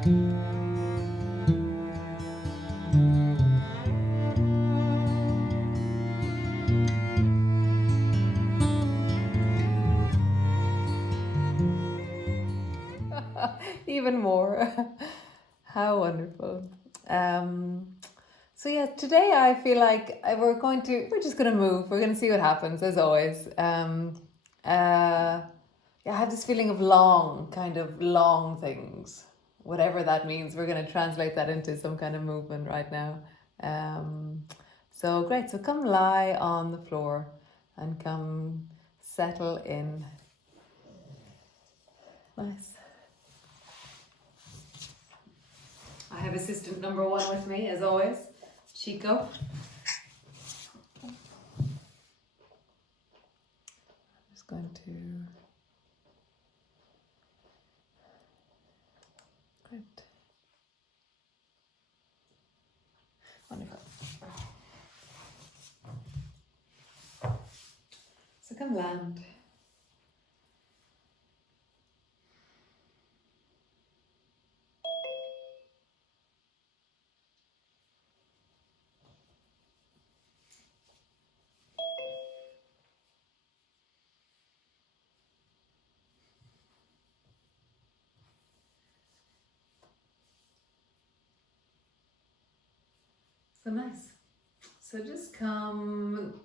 Even more. How wonderful. Um, so yeah, today I feel like we're just gonna move. We're gonna see what happens as always. Yeah, I have this feeling of kind of long things, whatever that means. We're gonna translate that into some kind of movement right now. Um, so great. So come lie on the floor and come settle in. Nice. I have assistant number one with me, as always, Chico. Just going to. Great. Wonderful. So come land. So nice. So just come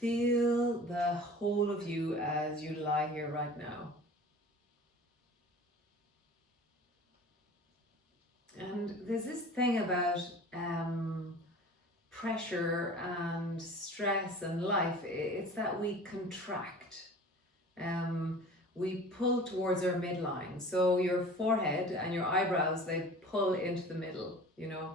feel the whole of you as you lie here right now. And there's this thing about pressure and stress and life, it's that we contract. We pull towards our midline. So your forehead and your eyebrows, they pull into the middle, you know.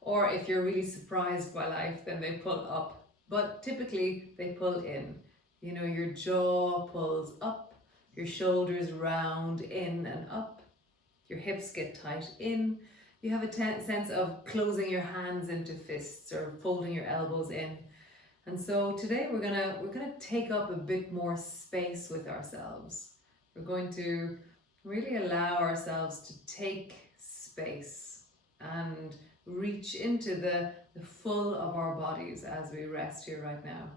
Or if you're really surprised by life, then they pull up. But typically they pull in. You know, your jaw pulls up, your shoulders round in and up, your hips get tight in. You have a sense of closing your hands into fists or folding your elbows in. And so today we're gonna take up a bit more space with ourselves. We're going to really allow ourselves to take space and reach into the full of our bodies as we rest here right now.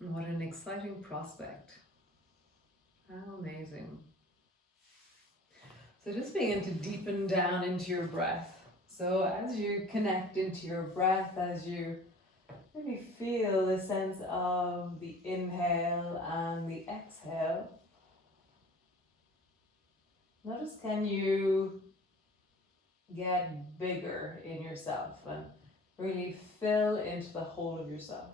What an exciting prospect. How amazing. So just begin to deepen down into your breath. So as you connect into your breath, as you really feel the sense of the inhale and the exhale. Notice, can you get bigger in yourself and really fill into the whole of yourself?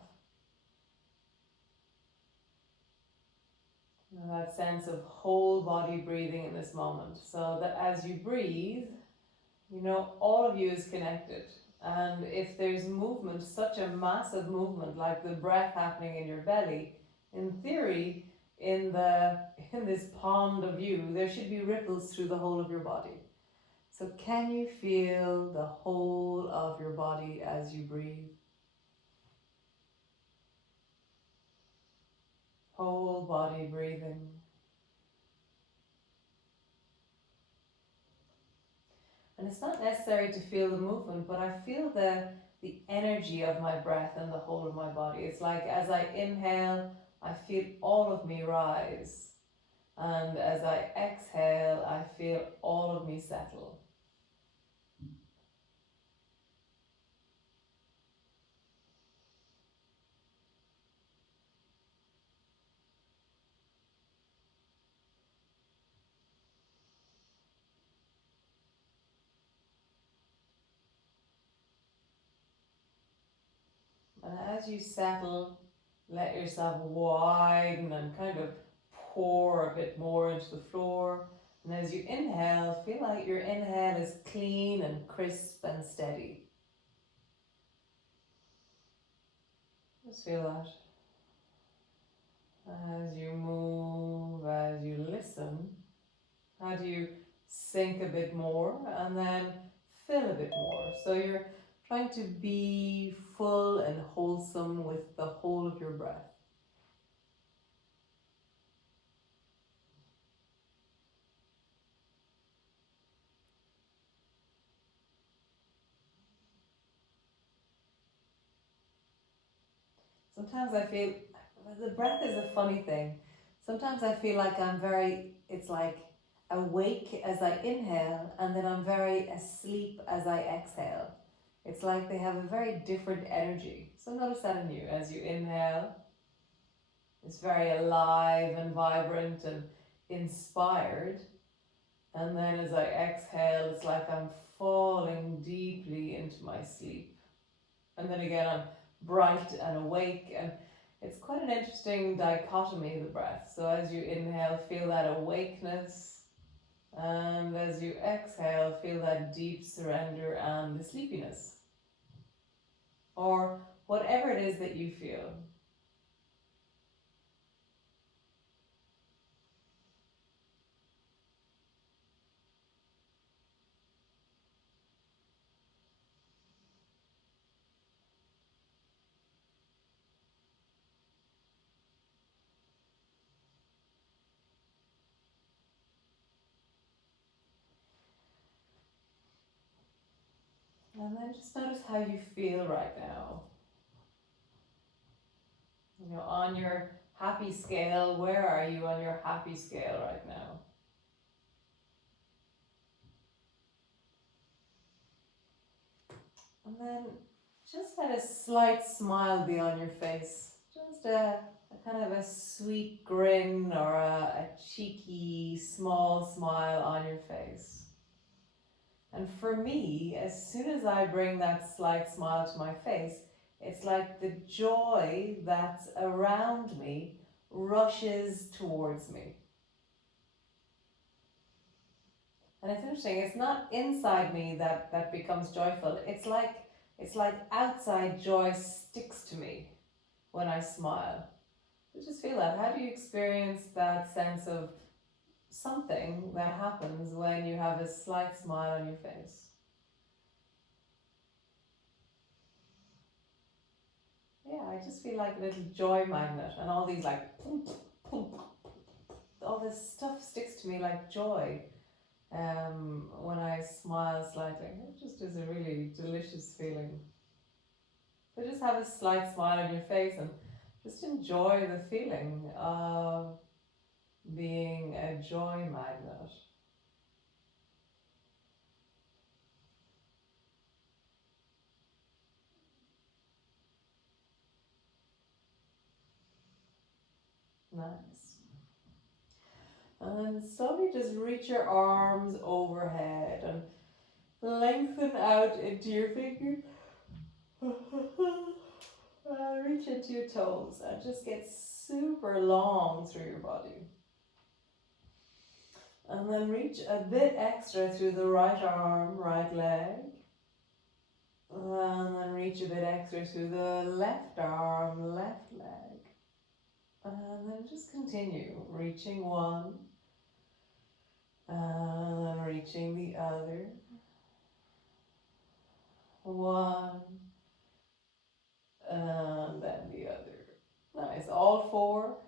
And that sense of whole body breathing in this moment. So that as you breathe, you know, all of you is connected. And if there's movement, such a massive movement like the breath happening in your belly, in theory, in this pond of you, there should be ripples through the whole of your body. So can you feel the whole of your body as you breathe? Whole body breathing. And it's not necessary to feel the movement, but I feel the energy of my breath and the whole of my body. It's like as I inhale, I feel all of me rise. And as I exhale, I feel all of me settle. And as you settle, let yourself widen and kind of pour a bit more into the floor. And as you inhale, feel like your inhale is clean and crisp and steady. Just feel that. As you move, as you listen, how do you sink a bit more and then fill a bit more? So you're trying to be full and wholesome with the whole of your breath. Sometimes I feel the breath is a funny thing. Sometimes I feel like it's like awake as I inhale, and then I'm very asleep as I exhale. It's like they have a very different energy. So notice that in you as you inhale. It's very alive and vibrant and inspired. And then as I exhale, it's like I'm falling deeply into my sleep. And then again, I'm bright and awake. And it's quite an interesting dichotomy, the breath. So as you inhale, feel that awakeness. And as you exhale, feel that deep surrender and the sleepiness. Or whatever it is that you feel. And then just notice how you feel right now. On your happy scale, where are you on your happy scale right now? And then just let a slight smile be on your face. Just a kind of a sweet grin or a cheeky, small smile on your face. And for me, as soon as I bring that slight smile to my face, it's like the joy that's around me rushes towards me. And it's interesting, it's not inside me that becomes joyful. It's like outside joy sticks to me when I smile. So just feel that. How do you experience that sense of something that happens when you have a slight smile on your face? Yeah, I just feel like a little joy magnet, and all these like all this stuff sticks to me like joy. When I smile slightly, it just is a really delicious feeling. So just have a slight smile on your face and just enjoy the feeling of being a joy magnet. Nice. And then slowly just reach your arms overhead and lengthen out into your fingers. Reach into your toes and just get super long through your body. And then reach a bit extra through the right arm, right leg. And then reach a bit extra through the left arm, left leg. And then just continue reaching one. And then reaching the other. One. And then the other. Nice. All four.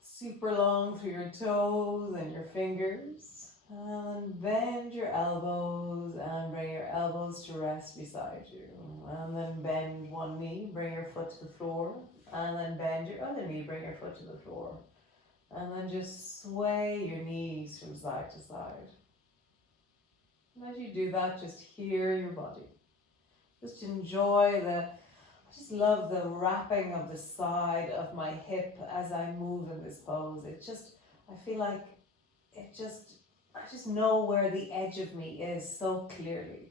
Super long through your toes and your fingers. And bend your elbows and bring your elbows to rest beside you. And then bend one knee, bring your foot to the floor. And then bend your other knee, bring your foot to the floor. And then just sway your knees from side to side. And as you do that, just hear your body. Just enjoy I just love the wrapping of the side of my hip as I move in this pose. I feel like I just know where the edge of me is so clearly.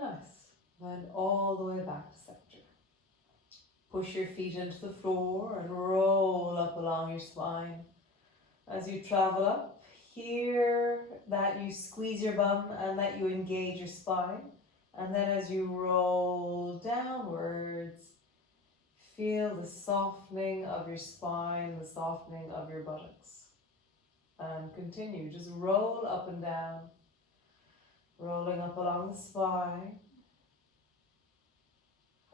Nice. Then all the way back to center. Push your feet into the floor and roll up along your spine. As you travel up, hear that you squeeze your bum and that you engage your spine. And then as you roll downwards, feel the softening of your spine, the softening of your buttocks. And continue, just roll up and down, rolling up along the spine,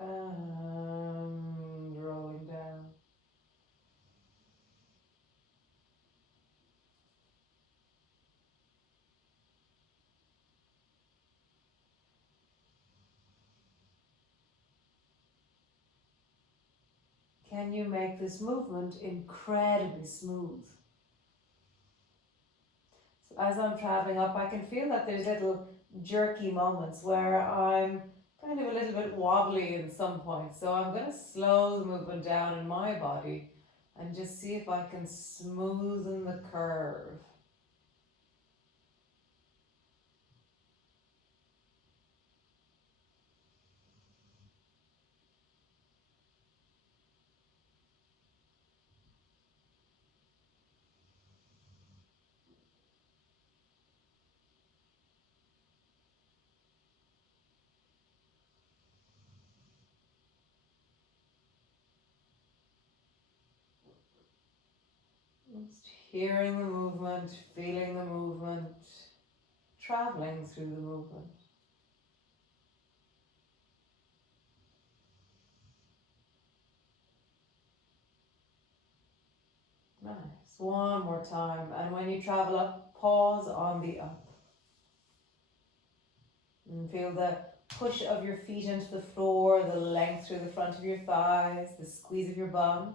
and rolling down. can you make this movement incredibly smooth? So as I'm traveling up, I can feel that there's little jerky moments where I'm kind of a little bit wobbly in some points. So I'm going to slow the movement down in my body and just see if I can smoothen the curve. Just hearing the movement, feeling the movement, traveling through the movement. Nice. One more time. And when you travel up, pause on the up. And feel the push of your feet into the floor, the length through the front of your thighs, the squeeze of your bum,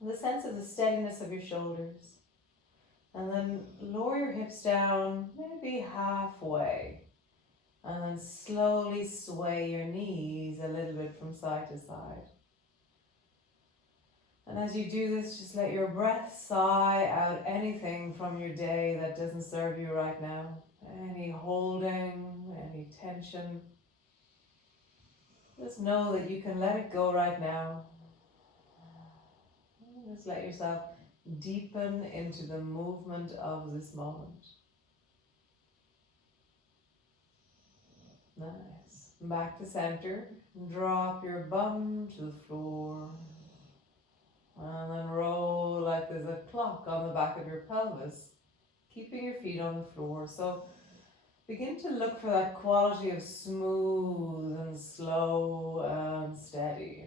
and the sense of the steadiness of your shoulders. And then lower your hips down, maybe halfway. And then slowly sway your knees a little bit from side to side. And as you do this, just let your breath sigh out anything from your day that doesn't serve you right now. Any holding, any tension. Just know that you can let it go right now. Just let yourself deepen into the movement of this moment. Nice. Back to center. Drop your bum to the floor. And then roll like there's a clock on the back of your pelvis, keeping your feet on the floor. So begin to look for that quality of smooth and slow and steady.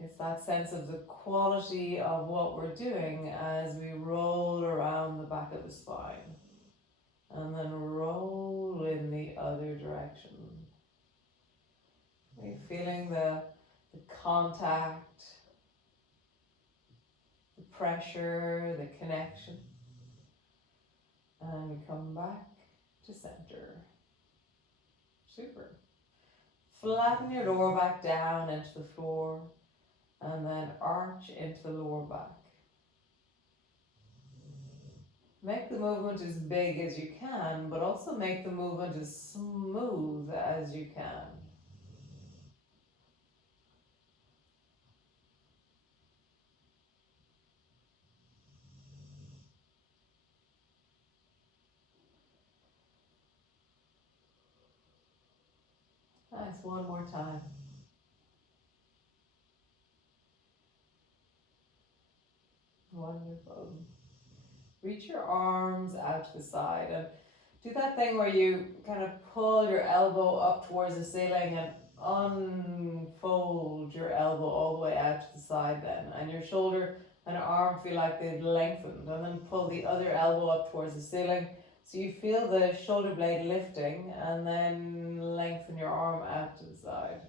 It's that sense of the quality of what we're doing as we roll around the back of the spine. And then roll in the other direction. Are you feeling the contact, the pressure, the connection? And we come back to center. Super. Flatten your lower back down into the floor and then arch into the lower back. Make the movement as big as you can, but also make the movement as smooth as you can. Nice, one more time. Wonderful. Reach your arms out to the side and do that thing where you kind of pull your elbow up towards the ceiling and unfold your elbow all the way out to the side then. And your shoulder and arm feel like they've lengthened, and then pull the other elbow up towards the ceiling. So you feel the shoulder blade lifting, and then lengthen your arm out to the side.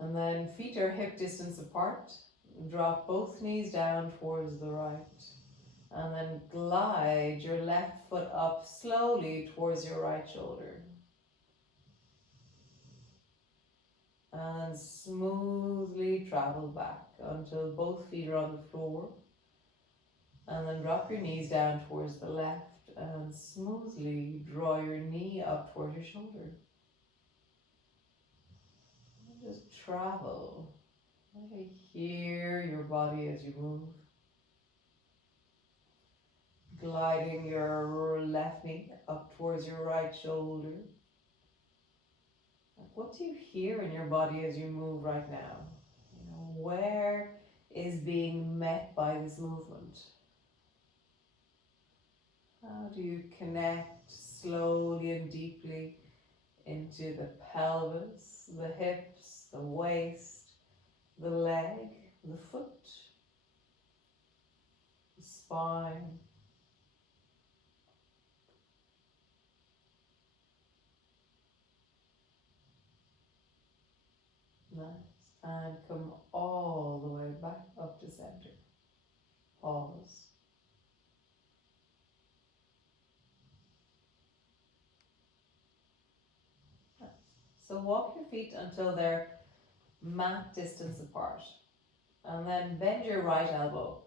And then feet are hip distance apart. Drop both knees down towards the right. And then glide your left foot up slowly towards your right shoulder. And smoothly travel back until both feet are on the floor. And then drop your knees down towards the left and smoothly draw your knee up towards your shoulder. And just travel. Hear your body as you move. Gliding your left knee up towards your right shoulder. What do you hear in your body as you move right now? You know, where is being met by this movement? How do you connect slowly and deeply into the pelvis, the hips, the waist, the leg, the foot, the spine? Nice. And come all the way back up to center. Pause. So walk your feet until they're mat distance apart. And then bend your right elbow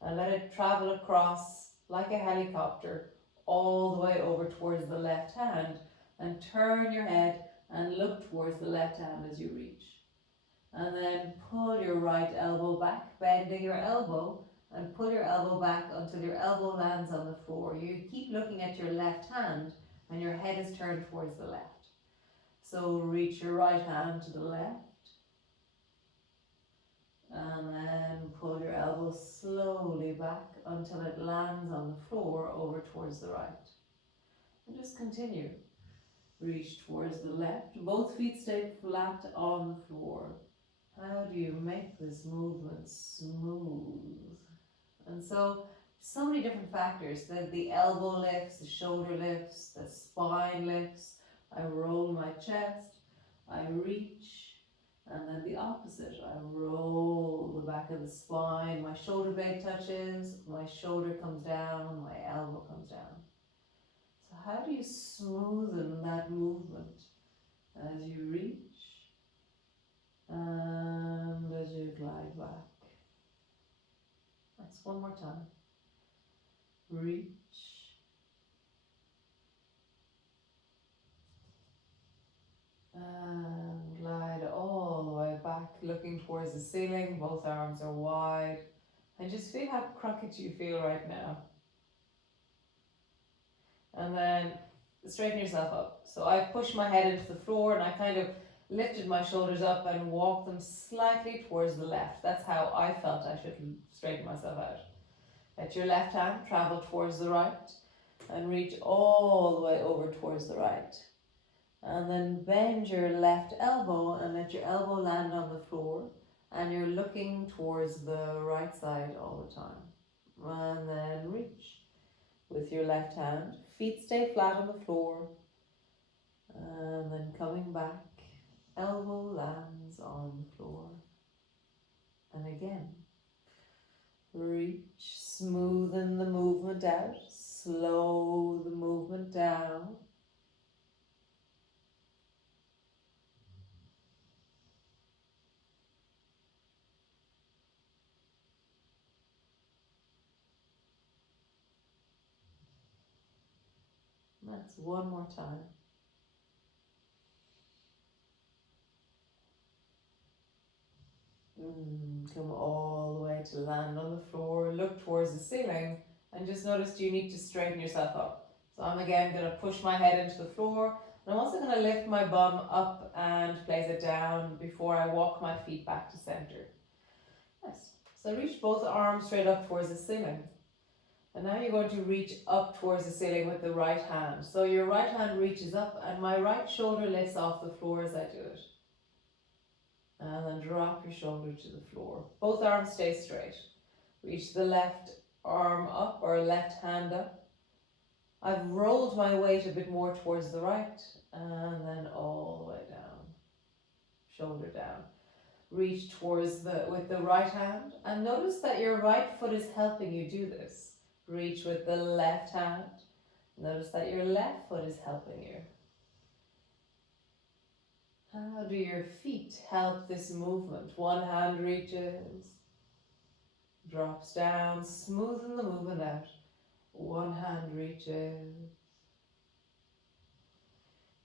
and let it travel across like a helicopter all the way over towards the left hand, and turn your head and look towards the left hand as you reach. And then pull your right elbow back, bending your elbow, and pull your elbow back until your elbow lands on the floor. You keep looking at your left hand and your head is turned towards the left. So reach your right hand to the left, and then pull your elbow slowly back until it lands on the floor over towards the right. And just continue. Reach towards the left. Both feet stay flat on the floor. How do you make this movement smooth? And so many different factors. The elbow lifts, the shoulder lifts, the spine lifts. I roll my chest. I reach. And then the opposite, I roll the back of the spine, my shoulder blade touches, my shoulder comes down, my elbow comes down. So how do you smoothen that movement as you reach and as you glide back? That's one more time. Reach. And glide all the way back, looking towards the ceiling. Both arms are wide. And just feel how crooked you feel right now. And then straighten yourself up. So I pushed my head into the floor and I kind of lifted my shoulders up and walked them slightly towards the left. That's how I felt I should straighten myself out. Let your left hand travel towards the right and reach all the way over towards the right. And then bend your left elbow and let your elbow land on the floor, and you're looking towards the right side all the time. And then reach with your left hand. Feet stay flat on the floor. And then coming back, elbow lands on the floor. And again, reach, smoothen the movement out, slow the movement down. That's one more time. Come all the way to land on the floor, look towards the ceiling, and just notice you need to straighten yourself up. So I'm again going to push my head into the floor, and I'm also going to lift my bum up and place it down before I walk my feet back to center. Nice. So reach both arms straight up towards the ceiling. And now you're going to reach up towards the ceiling with the right hand. So your right hand reaches up and my right shoulder lifts off the floor as I do it. And then drop your shoulder to the floor. Both arms stay straight. Reach the left arm up or left hand up. I've rolled my weight a bit more towards the right and then all the way down. Shoulder down. Reach towards with the right hand and notice that your right foot is helping you do this. Reach with the left hand. Notice that your left foot is helping you. How do your feet help this movement? One hand reaches, drops down, smoothen the movement out. One hand reaches.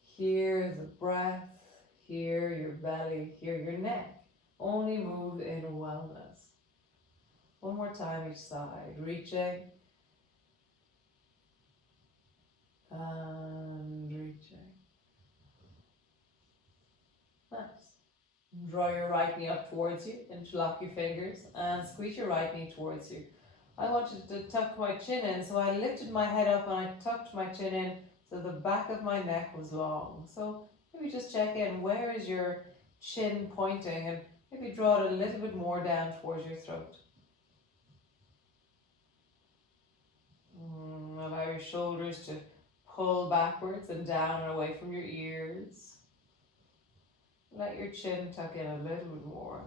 Hear the breath, hear your belly, hear your neck. Only move in wellness. One more time each side, reaching and reaching. Nice. Draw your right knee up towards you, interlock your fingers and squeeze your right knee towards you. I wanted to tuck my chin in, so I lifted my head up and I tucked my chin in so the back of my neck was long. So maybe just check in, where is your chin pointing, and maybe draw it a little bit more down towards your throat. Allow your shoulders to pull backwards and down and away from your ears. Let your chin tuck in a little bit more.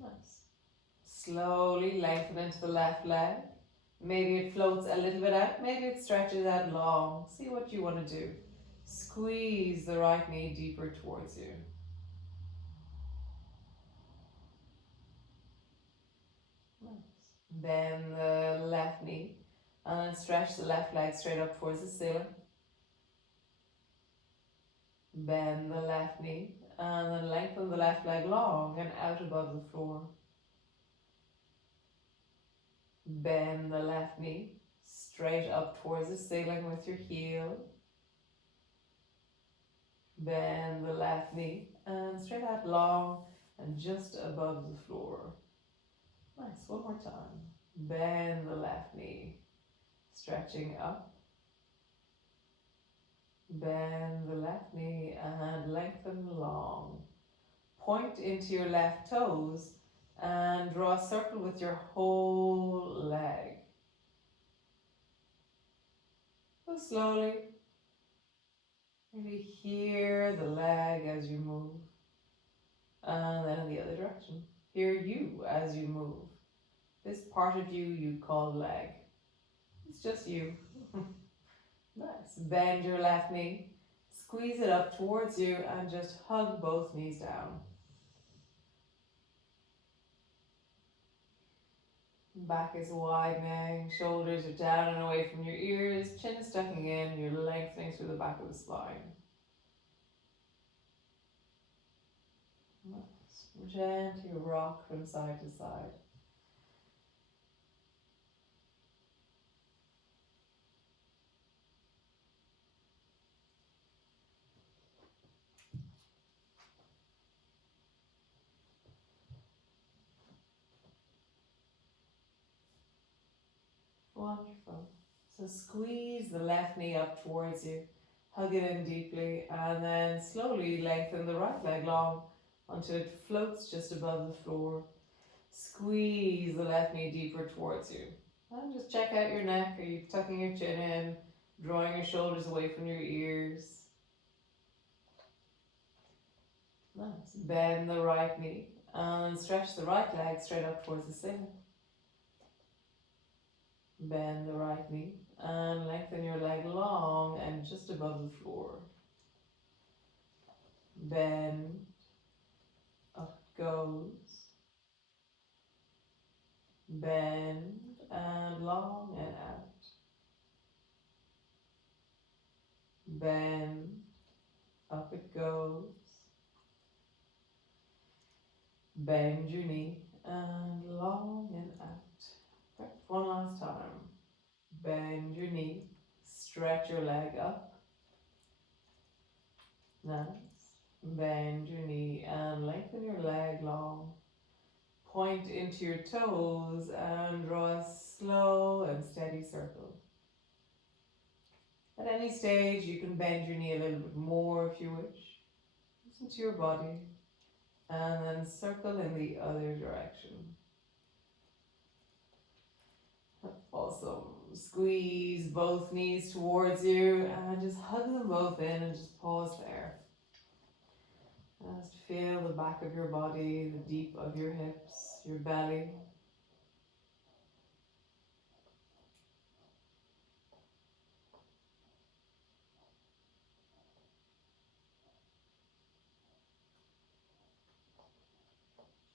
Nice. Slowly lengthen into the left leg. Maybe it floats a little bit out, maybe it stretches out long. See what you want to do. Squeeze the right knee deeper towards you. Nice. Bend the left knee and then stretch the left leg straight up towards the ceiling. Bend the left knee and then lengthen the left leg long and out above the floor. Bend the left knee straight up towards the ceiling with your heel. Bend the left knee and straight out long and just above the floor. Nice, one more time. Bend the left knee, stretching up. Bend the left knee and lengthen long. Point into your left toes and draw a circle with your whole leg. Go slowly. Really hear the leg as you move. And then in the other direction. Hear you as you move. This part of you you call leg. It's just you. Nice. Bend your left knee. Squeeze it up towards you and just hug both knees down. Back is widening, shoulders are down and away from your ears, chin is tucking in, you're lengthening through the back of the spine. Nice. Gently rock from side to side. Wonderful. So squeeze the left knee up towards you, hug it in deeply, and then slowly lengthen the right leg long until it floats just above the floor. Squeeze the left knee deeper towards you. And just check out your neck. Are you tucking your chin in, drawing your shoulders away from your ears? Nice. Bend the right knee and stretch the right leg straight up towards the ceiling. Bend the right knee and lengthen your leg long and just above the floor. Bend, up it goes. Bend and long and out. Bend, up it goes. Bend your knee and long and out. Perfect. One last time. Bend your knee, stretch your leg up. Nice. Bend your knee and lengthen your leg long. Point into your toes and draw a slow and steady circle. At any stage, you can bend your knee a little bit more if you wish. Listen to your body. And then circle in the other direction. Awesome. Squeeze both knees towards you and just hug them both in and just pause there. Just feel the back of your body, the deep of your hips, your belly.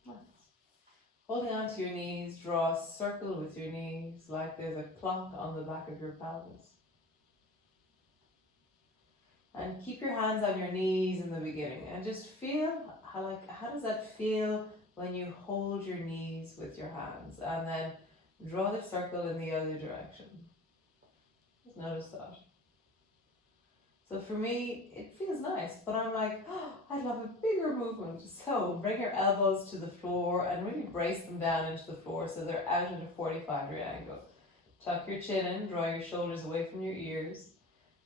Nice. Holding on to your knees, draw a circle with your knees like there's a clock on the back of your pelvis. And keep your hands on your knees in the beginning and just feel how does that feel when you hold your knees with your hands and then draw the circle in the other direction. Just notice that. So for me, it feels nice, but I'm like, oh, I'd love a bigger movement. So bring your elbows to the floor and really brace them down into the floor so they're out at a 45-degree angle. Tuck your chin in, draw your shoulders away from your ears.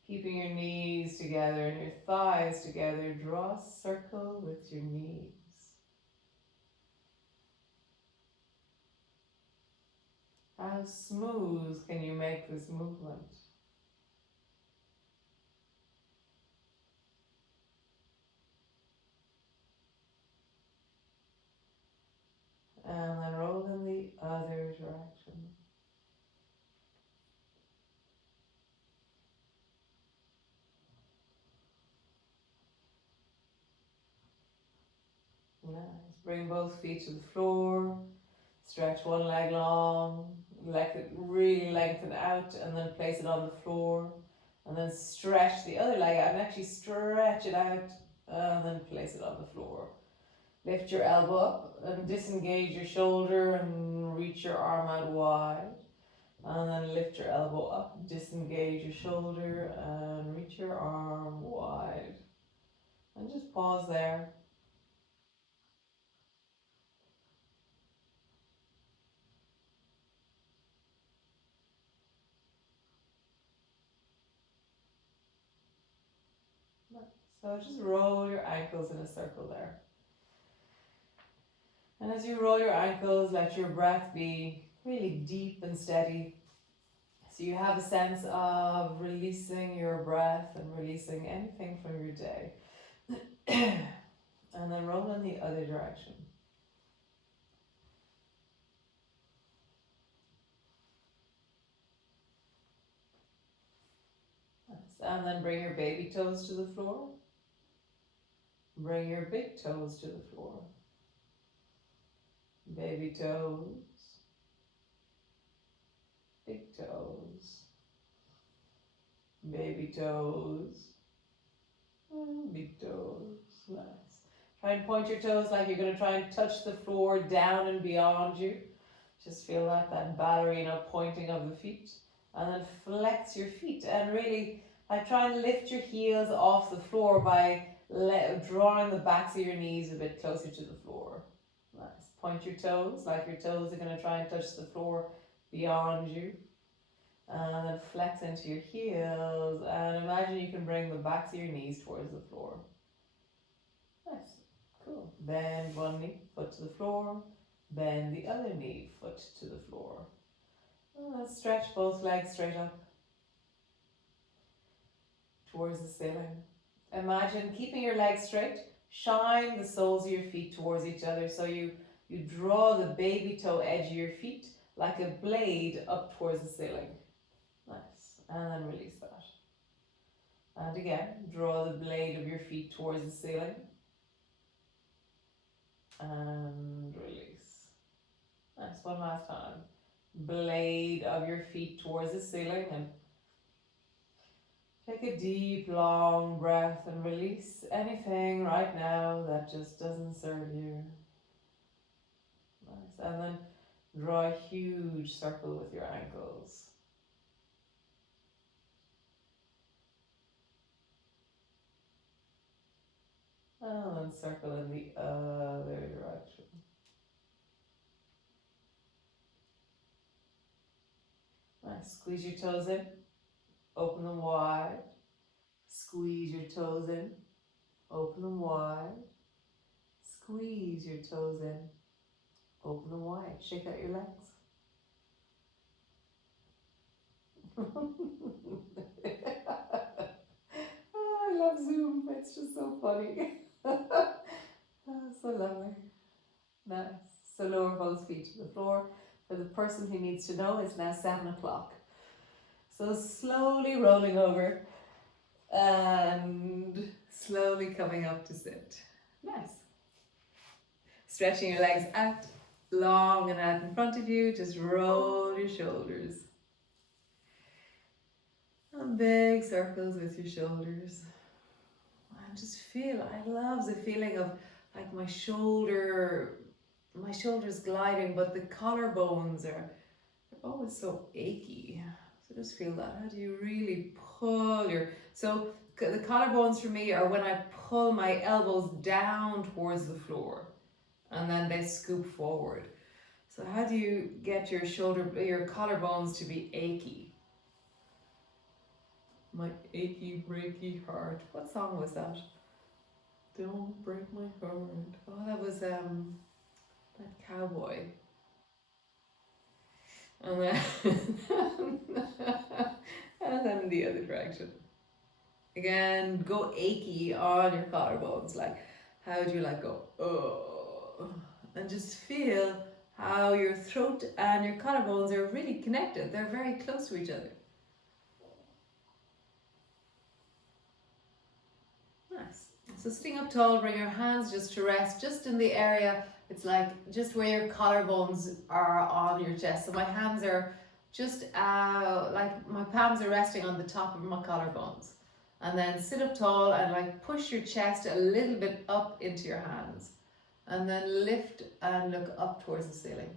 Keeping your knees together and your thighs together, draw a circle with your knees. How smooth can you make this movement? Bring both feet to the floor. Stretch one leg long, let it really lengthen out, and then place it on the floor. And then stretch the other leg out and actually stretch it out, and then place it on the floor. Lift your elbow up and disengage your shoulder and reach your arm out wide. And then lift your elbow up, disengage your shoulder and reach your arm wide. And just pause there. So just roll your ankles in a circle there. And as you roll your ankles, let your breath be really deep and steady. So you have a sense of releasing your breath and releasing anything from your day. And then roll in the other direction. And then bring your baby toes to the floor. Bring your big toes to the floor. Baby toes. Big toes. Baby toes. Big toes. Nice. Try and point your toes like you're going to try and touch the floor down and beyond you. Just feel that ballerina pointing of the feet. And then flex your feet and really try and lift your heels off the floor by drawing the backs of your knees a bit closer to the floor. Nice. Point your toes like your toes are going to try and touch the floor beyond you. And then flex into your heels and imagine you can bring the backs of your knees towards the floor. Nice. Cool. Bend one knee, foot to the floor. Bend the other knee, foot to the floor. And stretch both legs straight up towards the ceiling. Imagine keeping your legs straight. Shine the soles of your feet towards each other. So you draw the baby toe edge of your feet like a blade up towards the ceiling. Nice. And then release that. And again, draw the blade of your feet towards the ceiling. And release. Nice. One last time. Blade of your feet towards the ceiling and take a deep, long breath and release anything right now that just doesn't serve you. Nice. And then draw a huge circle with your ankles. And then circle in the other direction. Nice. Squeeze your toes in. Open them wide. Squeeze your toes in. Open them wide. Squeeze your toes in. Open them wide. Shake out your legs. Oh, I love Zoom. It's just so funny. Oh, so lovely. Nice. So lower both feet to the floor. For the person who needs to know, it's now 7 o'clock. So slowly rolling over and slowly coming up to sit. Nice. Stretching your legs out, long and out in front of you. Just roll your shoulders. And big circles with your shoulders. And just feel, I love the feeling of like my shoulders gliding, but the collarbones are always so achy. So just feel that. How do you really pull so the collarbones for me are when I pull my elbows down towards the floor and then they scoop forward. So how do you get your collarbones to be achy? My achy, breaky heart. What song was that? Don't break my heart. Oh, that was that cowboy. And then, and then the other direction. Again, go achy on your collarbones. Like, how do you go? Oh, and just feel how your throat and your collarbones are really connected. They're very close to each other. Nice. So sitting up tall, bring your hands just to rest, just in the area, it's like just where your collarbones are on your chest. So my hands are just like my palms are resting on the top of my collarbones. And then sit up tall and like push your chest a little bit up into your hands. And then lift and look up towards the ceiling.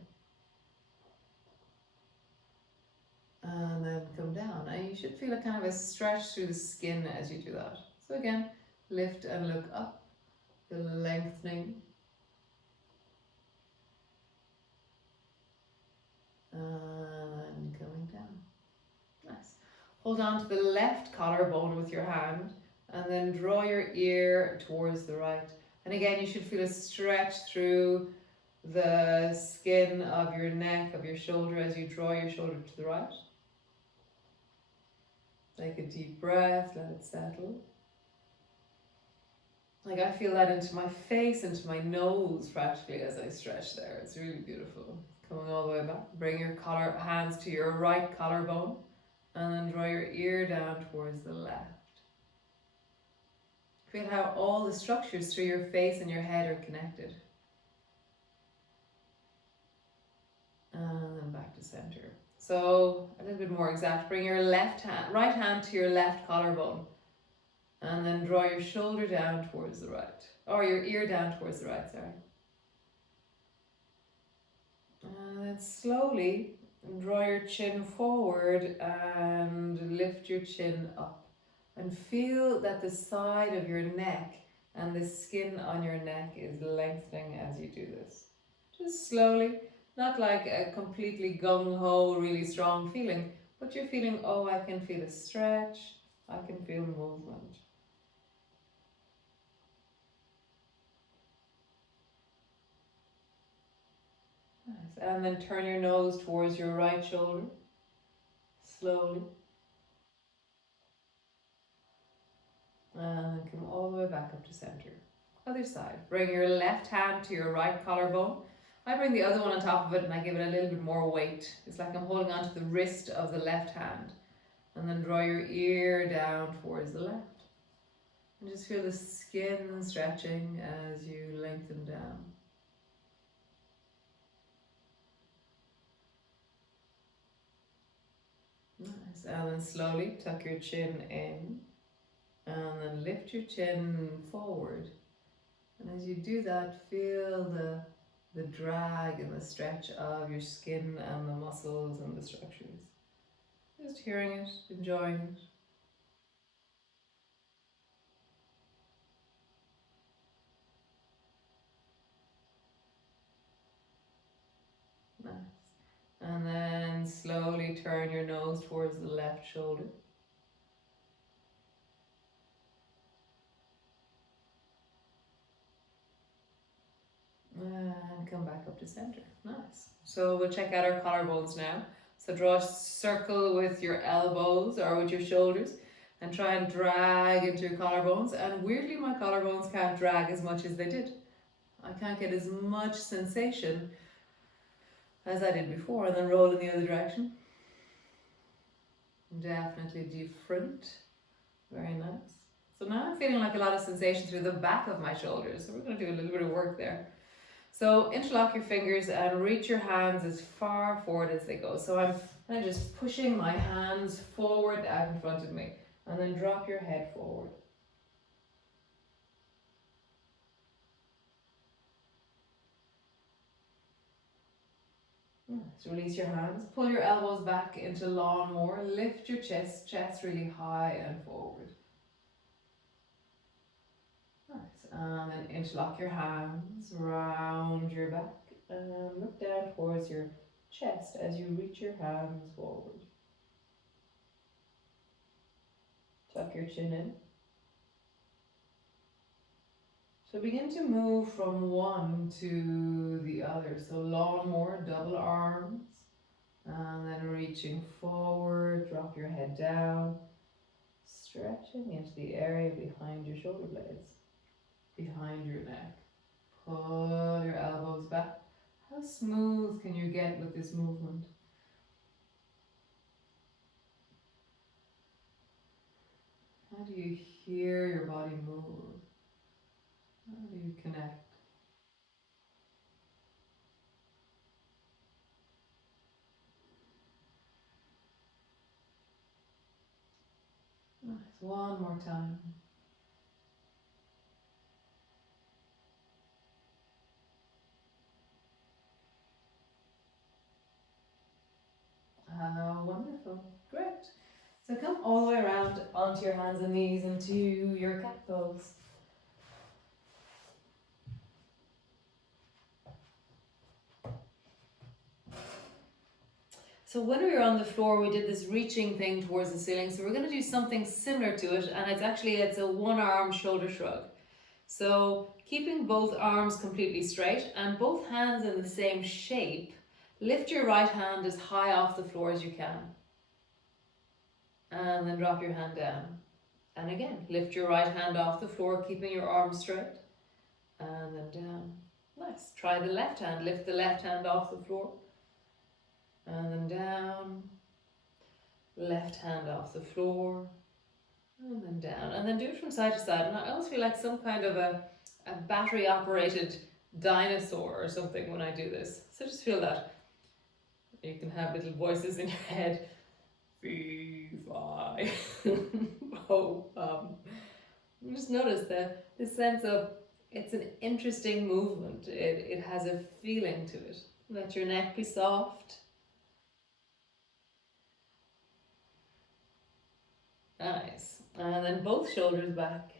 And then come down. And you should feel a kind of a stretch through the skin as you do that. So again, lift and look up, the lengthening. And coming down. Nice. Hold on to the left collarbone with your hand and then draw your ear towards the right. And again, you should feel a stretch through the skin of your neck, of your shoulder as you draw your shoulder to the right. Take a deep breath, let it settle. Like I feel that into my face, into my nose practically as I stretch there. It's really beautiful. Coming all the way back. Bring your hands to your right collarbone and then draw your ear down towards the left. Feel how all the structures through your face and your head are connected. And then back to center. So a little bit more exact. Bring your right hand to your left collarbone. And then draw your shoulder down towards the right. Or your ear down towards the right, sorry. And then slowly draw your chin forward and lift your chin up. And feel that the side of your neck and the skin on your neck is lengthening as you do this. Just slowly, not like a completely gung-ho, really strong feeling, but you're feeling, oh, I can feel a stretch, I can feel movement. Nice. And then turn your nose towards your right shoulder, slowly. And come all the way back up to center. Other side. Bring your left hand to your right collarbone. I bring the other one on top of it and I give it a little bit more weight. It's like I'm holding onto the wrist of the left hand. And then draw your ear down towards the left. And just feel the skin stretching as you lengthen down. Nice. And then slowly tuck your chin in. And then lift your chin forward. And as you do that, feel the drag and the stretch of your skin and the muscles and the structures. Just hearing it, enjoying it. Nice. And then slowly turn your nose towards the left shoulder. And come back up to center. Nice. So we'll check out our collarbones now. So draw a circle with your elbows or with your shoulders and try and drag into your collarbones. And weirdly, my collarbones can't drag as much as they did. I can't get as much sensation as I did before. And then roll in the other direction. Definitely different. Very nice. So now I'm feeling like a lot of sensation through the back of my shoulders. So we're going to do a little bit of work there. So interlock your fingers and reach your hands as far forward as they go. So I'm just pushing my hands forward out in front of me. And then drop your head forward. So release your hands. Pull your elbows back into lawn more. Lift your chest really high and forward. Nice. And then interlock your hands, round your back, and look down towards your chest as you reach your hands forward. Tuck your chin in. So begin to move from one to the other. So lawn more, double arms, and then reaching forward, drop your head down, stretching into the area behind your shoulder blades. Behind your neck. Pull your elbows back. How smooth can you get with this movement? How do you hear your body move? reconnect. Nice. One more time. Wonderful. Great. So come all the way around onto your hands and knees into your cat pose. So when we were on the floor, we did this reaching thing towards the ceiling. So we're going to do something similar to it, and it's a one-arm shoulder shrug. So keeping both arms completely straight and both hands in the same shape, lift your right hand as high off the floor as you can. And then drop your hand down. And again, lift your right hand off the floor, keeping your arms straight. And then down. Nice. Try the left hand. Lift the left hand off the floor. And then down. Left hand off the floor. And then down. And then do it from side to side. And I always feel like some kind of a battery operated dinosaur or something when I do this. So just feel that. You can have little voices in your head. Fee-fi. Just notice the sense of it's an interesting movement. It has a feeling to it. Let your neck be soft. Nice. And then both shoulders back.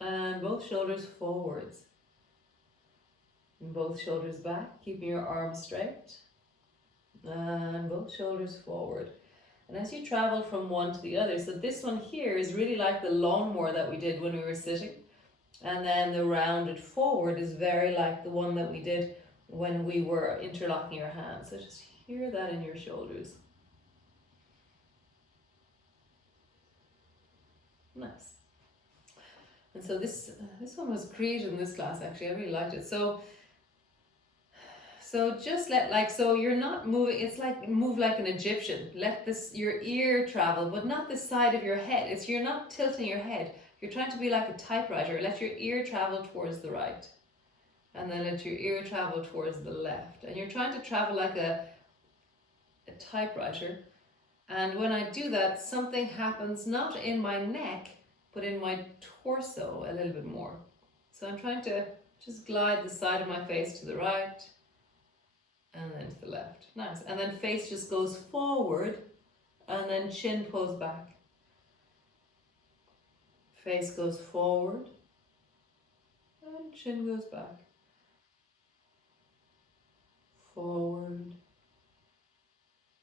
And both shoulders forwards. And both shoulders back, keeping your arms straight. And both shoulders forward. And as you travel from one to the other, so this one here is really like the lawnmower that we did when we were sitting. And then the rounded forward is very like the one that we did when we were interlocking your hands. So just hear that in your shoulders. Nice. And so this one was created in this class actually. I really liked it. So just so you're not moving, it's like move like an Egyptian. Let your ear travel, but not the side of your head. You're not tilting your head. You're trying to be like a typewriter. Let your ear travel towards the right. And then let your ear travel towards the left. And you're trying to travel like a typewriter. And when I do that, something happens not in my neck, but in my torso a little bit more. So I'm trying to just glide the side of my face to the right. And then to the left. Nice. And then face just goes forward and then chin pulls back. Face goes forward and chin goes back. Forward,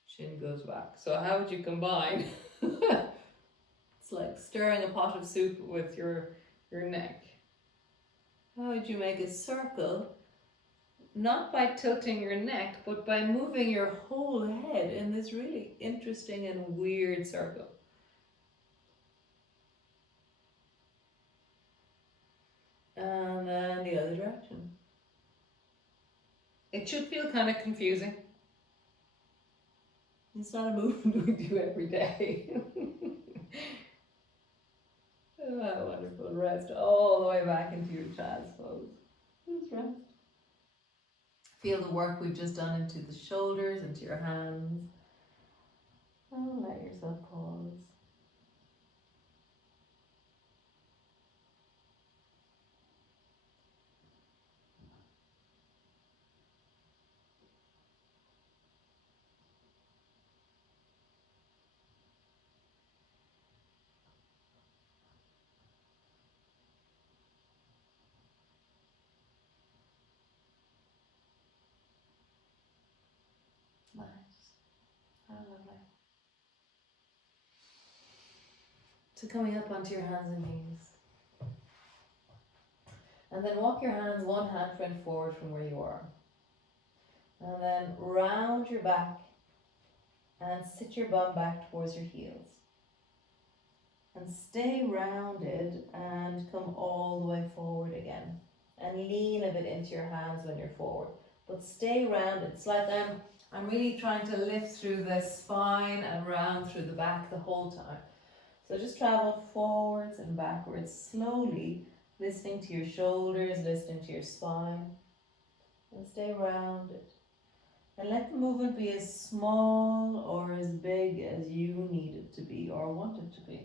chin goes back. So how would you combine? It's like stirring a pot of soup with your neck. How would you make a circle? Not by tilting your neck, but by moving your whole head in this really interesting and weird circle. And then the other direction. It should feel kind of confusing. It's not a movement we do every day. Oh, wonderful. Rest all the way back into your child's pose. Just rest. Feel the work we've just done into the shoulders, into your hands. And let yourself pause. Nice. How lovely. So coming up onto your hands and knees. And then walk your hands one hand front forward from where you are. And then round your back and sit your bum back towards your heels. And stay rounded and come all the way forward again. And lean a bit into your hands when you're forward. But stay rounded. It's like I'm really trying to lift through the spine and round through the back the whole time. So just travel forwards and backwards slowly, listening to your shoulders, listening to your spine, and stay rounded. And let the movement be as small or as big as you need it to be or want it to be.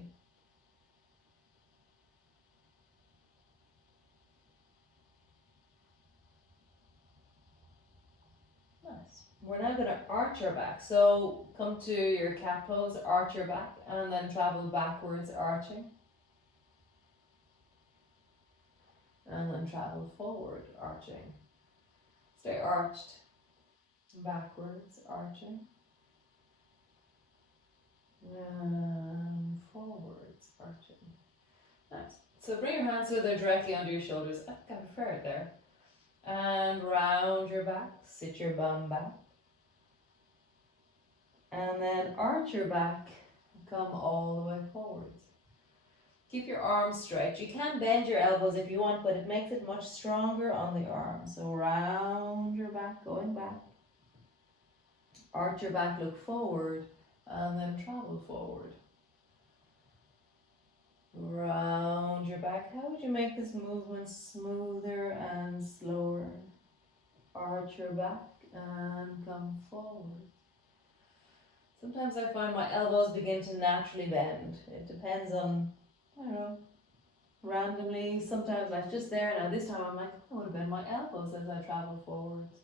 Nice. We're now going to arch your back. So come to your cat pose, arch your back, and then travel backwards, arching. And then travel forward, arching. Stay arched. Backwards, arching. And forwards, arching. Nice. So bring your hands so they're directly under your shoulders. I think I prefer it there. And round your back, sit your bum back. And then arch your back, come all the way forwards. Keep your arms stretched. You can bend your elbows if you want, but it makes it much stronger on the arms. So round your back, going back. Arch your back, look forward, and then travel forward. Round your back. How would you make this movement smoother and slower? Arch your back and come forward. Sometimes I find my elbows begin to naturally bend. It depends on, I don't know, randomly. Sometimes I'm just there. Now this time I'm like, I want to bend my elbows as I travel forwards.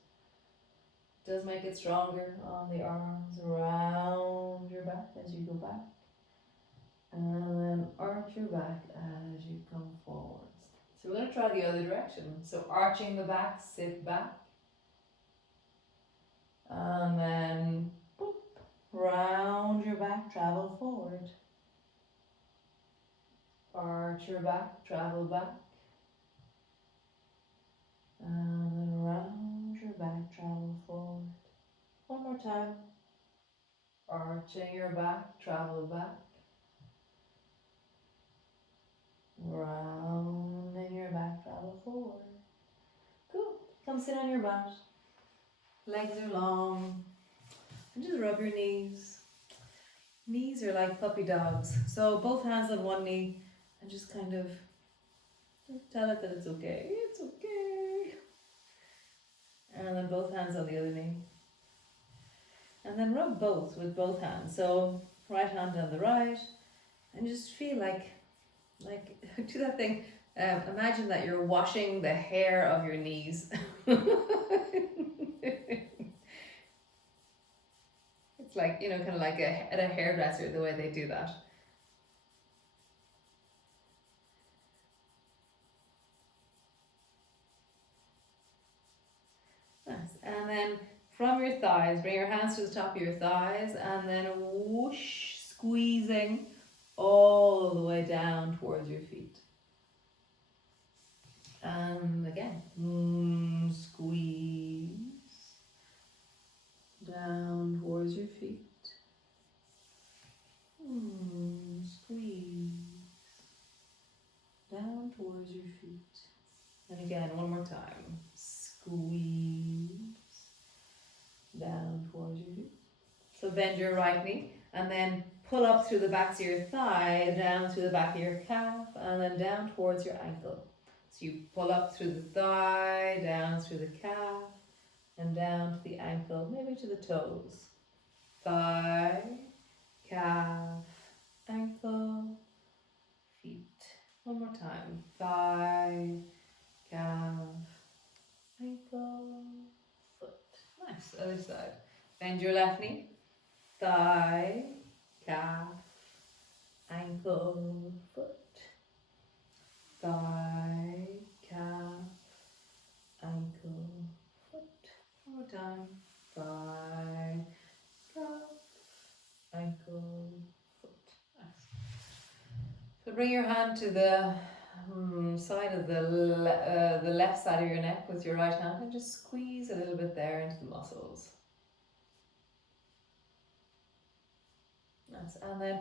It does make it stronger on the arms. Round your back as you go back. And then arch your back as you come forwards. So we're going to try the other direction. So arching the back, sit back. And then boop, round your back, travel forward. Arch your back, travel back. And then round your back, travel forward. One more time. Arching your back, travel back. Rounding your back, travel forward. Cool. Come sit on your butt. Legs are long. And just rub your knees. Knees are like puppy dogs. So both hands on one knee and just kind of tell it that it's okay. It's okay. And then both hands on the other knee. And then rub both with both hands. So right hand on the right. And just feel like do that thing. Imagine that you're washing the hair of your knees. It's like, you know, kind of like at a hairdresser, the way they do that. Nice. And then from your thighs, bring your hands to the top of your thighs and then whoosh, squeezing all the way down towards your feet. And again, squeeze down towards your feet. Squeeze down towards your feet. And again, one more time. Squeeze down towards your feet. So bend your right knee and then pull up through the backs of your thigh, down through the back of your calf, and then down towards your ankle. So you pull up through the thigh, down through the calf, and down to the ankle, maybe to the toes. Thigh, calf, ankle, feet. One more time. Thigh, calf, ankle, foot. Nice. Other side. Bend your left knee. Thigh, calf, ankle, foot. Thigh, calf, ankle, foot. One more time. Thigh, calf, ankle, foot. Nice. So bring your hand to the side of the left side of your neck with your right hand and just squeeze a little bit there into the muscles. Nice. And then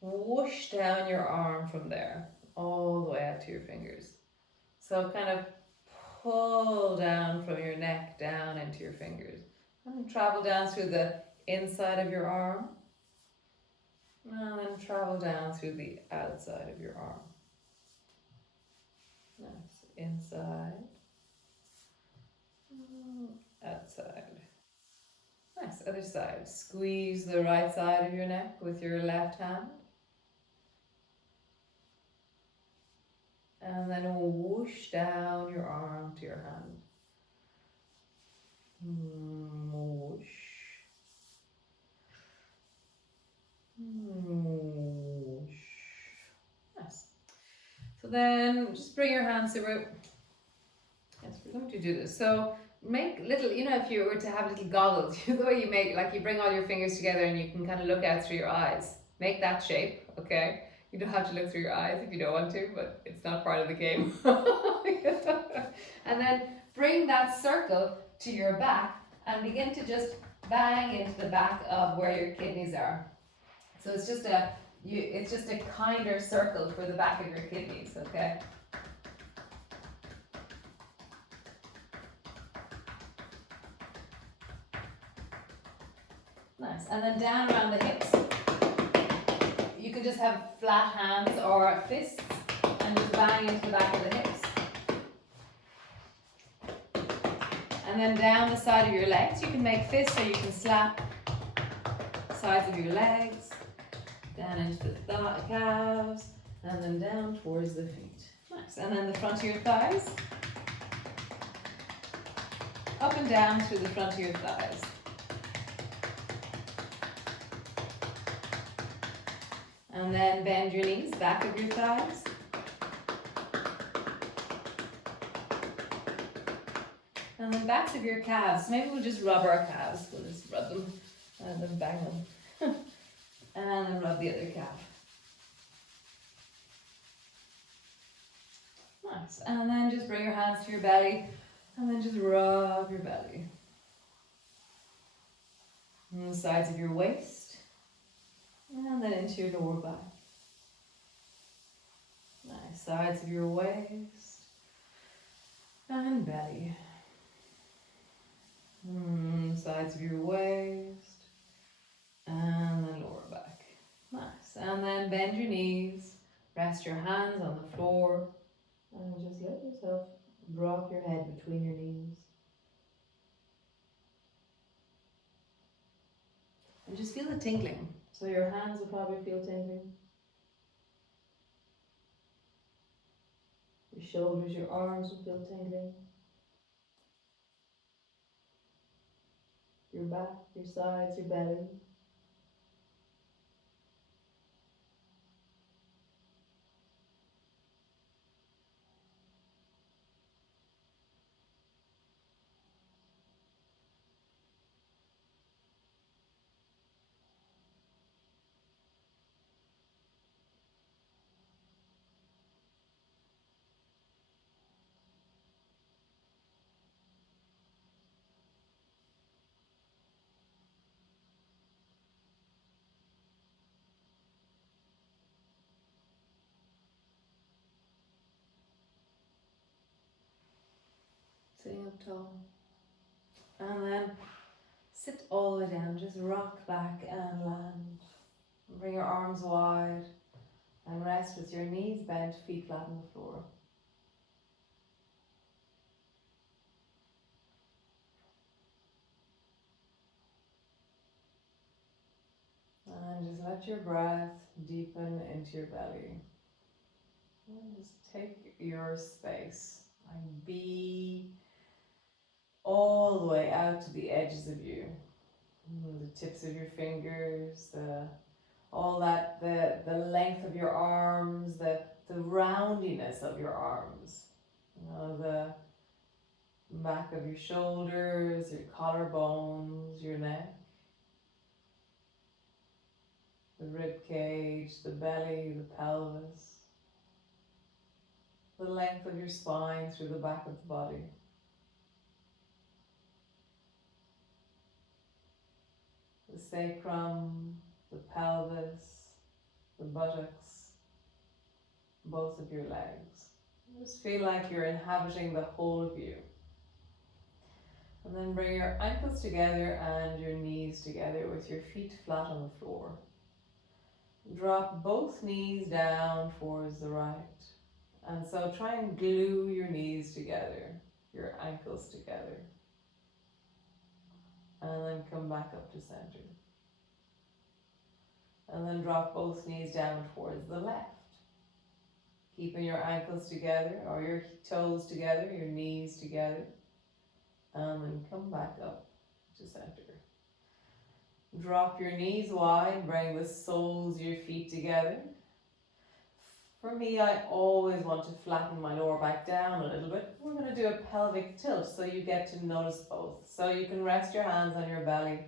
whoosh down your arm from there, all the way out to your fingers. So kind of pull down from your neck down into your fingers. And travel down through the inside of your arm. And then travel down through the outside of your arm. Nice. Inside. Outside. Nice. Other side. Squeeze the right side of your neck with your left hand. And then whoosh down your arm to your hand. Whoosh. Whoosh. Nice. So then just bring your hands over. Yes, we're going to do this. So make little, if you were to have little goggles, the way you make, like you bring all your fingers together and you can kind of look out through your eyes. Make that shape, okay? You don't have to look through your eyes if you don't want to, but it's not part of the game. And then bring that circle to your back and begin to just bang into the back of where your kidneys are. So it's just a kinder circle for the back of your kidneys, okay? Nice. And then down around the hips. You can just have flat hands or fists and just bang into the back of the hips. And then down the side of your legs. You can make fists or you can slap sides of your legs. Down into the calves. And then down towards the feet. Nice. And then the front of your thighs. Up and down through the front of your thighs. And then bend your knees, back of your thighs. And then backs of your calves. Maybe we'll just rub our calves. We'll just rub them and then bang them. And then rub the other calf. Nice. And then just bring your hands to your belly. And then just rub your belly. And the sides of your waist. And then into your lower back. Nice. Sides of your waist. And belly. Sides of your waist. And then lower back. Nice. And then bend your knees. Rest your hands on the floor. And just let yourself drop your head between your knees. And just feel the tingling. So your hands will probably feel tingling. Your shoulders, your arms will feel tingling. Your back, your sides, your belly. Sitting up tall. And then sit all the way down. Just rock back and land. Bring your arms wide. And rest with your knees bent, feet flat on the floor. And just let your breath deepen into your belly. And just take your space. Like be all the way out to the edges of you. The tips of your fingers, the length of your arms, the roundiness of your arms. The back of your shoulders, your collarbones, your neck. The rib cage, the belly, the pelvis. The length of your spine through the back of the body. The sacrum, the pelvis, the buttocks, both of your legs. Just feel like you're inhabiting the whole of you. And then bring your ankles together and your knees together with your feet flat on the floor. Drop both knees down towards the right And so try and glue your knees together, your ankles together. And then come back up to center. And then drop both knees down towards the left. Keeping your ankles together or your toes together, your knees together. And then come back up to center. Drop your knees wide, bring the soles of your feet together. For me, I always want to flatten my lower back down a little bit. We're going to do a pelvic tilt so you get to notice both. So you can rest your hands on your belly,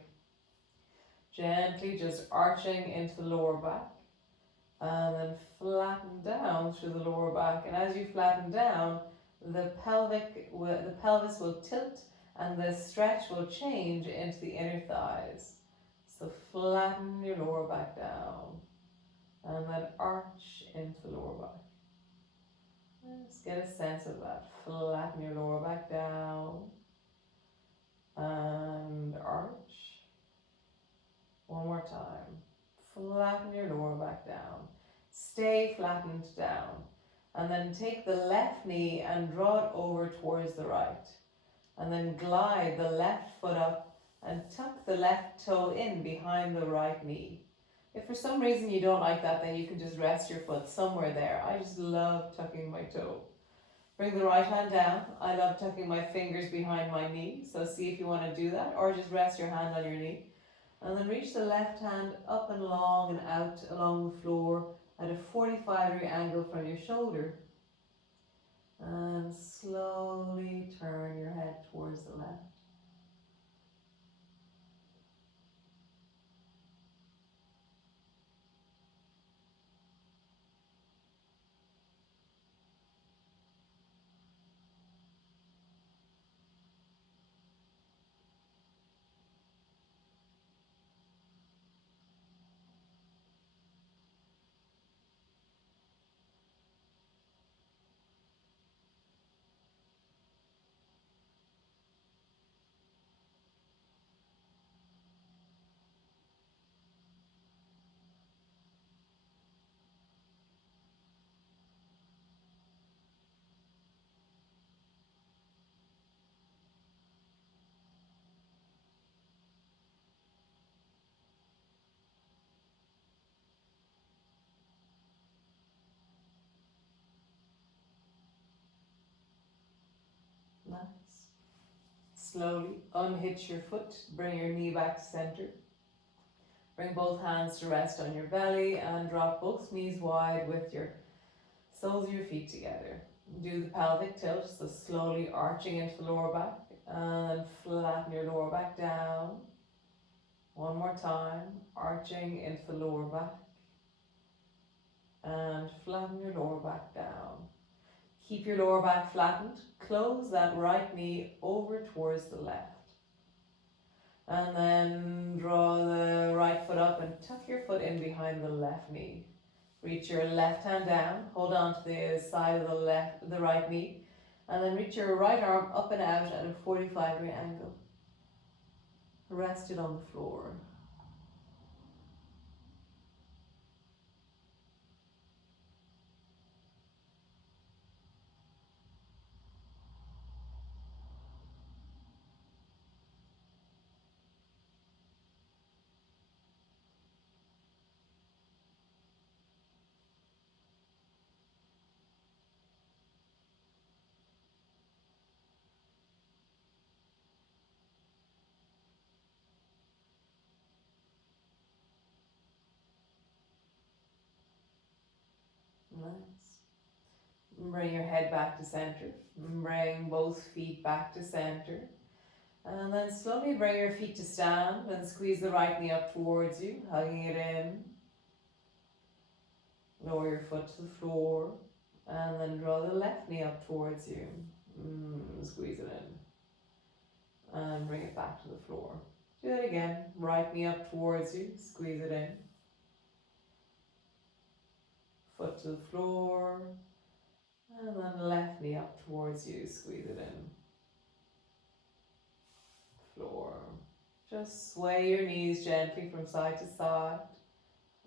gently just arching into the lower back, and then flatten down through the lower back. And as you flatten down, the pelvis will tilt and the stretch will change into the inner thighs. So flatten your lower back down and then arch into the lower back. Just get a sense of that. Flatten your lower back down and arch. One more time. Flatten your lower back down. Stay flattened down. And then take the left knee and draw it over towards the right. And then glide the left foot up and tuck the left toe in behind the right knee. If for some reason you don't like that, then you can just rest your foot somewhere there. I just love tucking my toe. Bring the right hand down. I love tucking my fingers behind my knee. So see if you want to do that, or just rest your hand on your knee. And then reach the left hand up and long and out along the floor at a 45-degree angle from your shoulder. And slowly turn your head towards the left. Nice. Slowly unhitch your foot, bring your knee back to center. Bring both hands to rest on your belly and drop both knees wide with your soles of your feet together. Do the pelvic tilt, so slowly arching into the lower back and then flatten your lower back down. One more time, arching into the lower back and flatten your lower back down. Keep your lower back flattened. Close that right knee over towards the left. And then draw the right foot up and tuck your foot in behind the left knee. Reach your left hand down, hold on to the side of the right knee, and then reach your right arm up and out at a 45-degree angle. Rest it on the floor. Nice. Bring your head back to center. Bring both feet back to center. And then slowly bring your feet to stand and squeeze the right knee up towards you, hugging it in. Lower your foot to the floor. And then draw the left knee up towards you. Squeeze it in. And bring it back to the floor. Do that again. Right knee up towards you. Squeeze it in. Foot to the floor. And then left knee up towards you. Squeeze it in. Floor. Just sway your knees gently from side to side.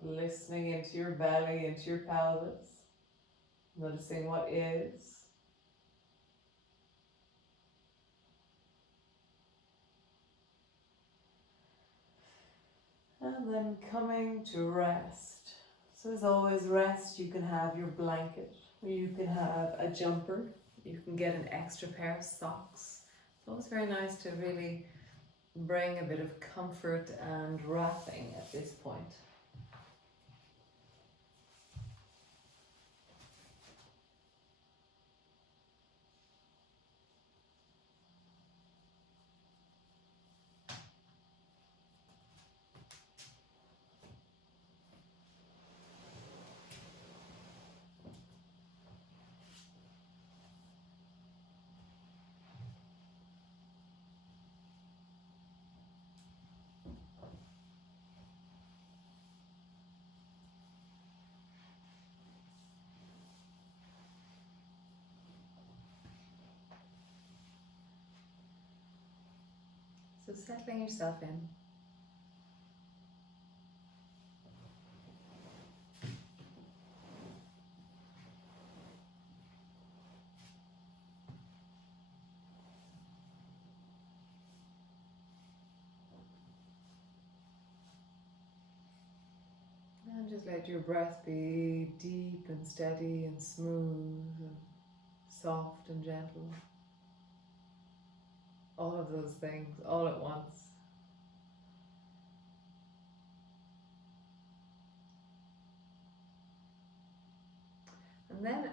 Listening into your belly, into your pelvis. Noticing what is. And then coming to rest. So as always, rest, you can have your blanket, or you can have a jumper, you can get an extra pair of socks. It's always very nice to really bring a bit of comfort and wrapping at this point. So settling yourself in. And just let your breath be deep and steady and smooth and soft and gentle. All of those things all at once. And then,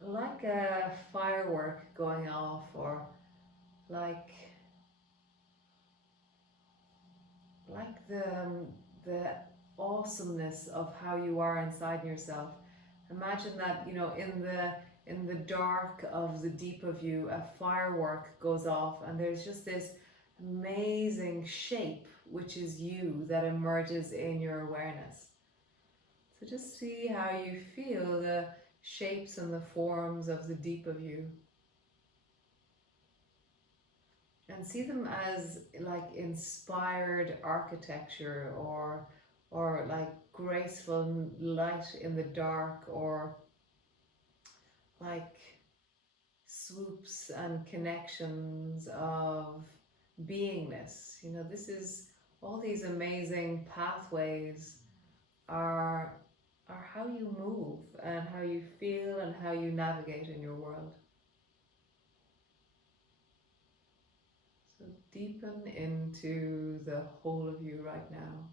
like a firework going off, or like the awesomeness of how you are inside yourself. Imagine that, you know, in the dark of the deep of you, a firework goes off, and there's just this amazing shape, which is you, that emerges in your awareness. So just see how you feel the shapes and the forms of the deep of you. And see them as like inspired architecture, or like graceful light in the dark, or like swoops and connections of beingness. You know, this is all these amazing pathways are how you move and how you feel and how you navigate in your world. So deepen into the whole of you right now.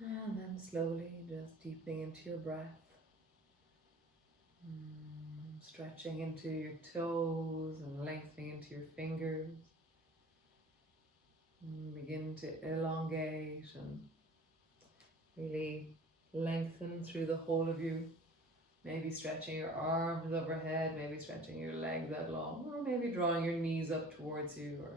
And then slowly just deepening into your breath. Stretching into your toes and lengthening into your fingers. Begin to elongate and really lengthen through the whole of you. Maybe stretching your arms overhead, maybe stretching your legs out long, or maybe drawing your knees up towards you, or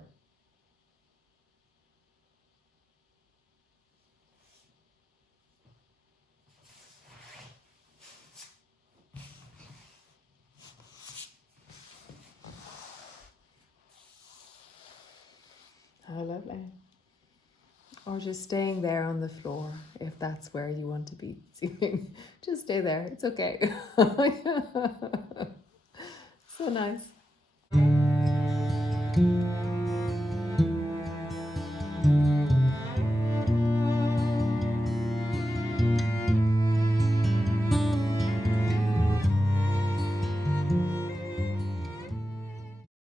Lovely. Or just staying there on the floor if that's where you want to be. Just stay there. It's okay. So nice.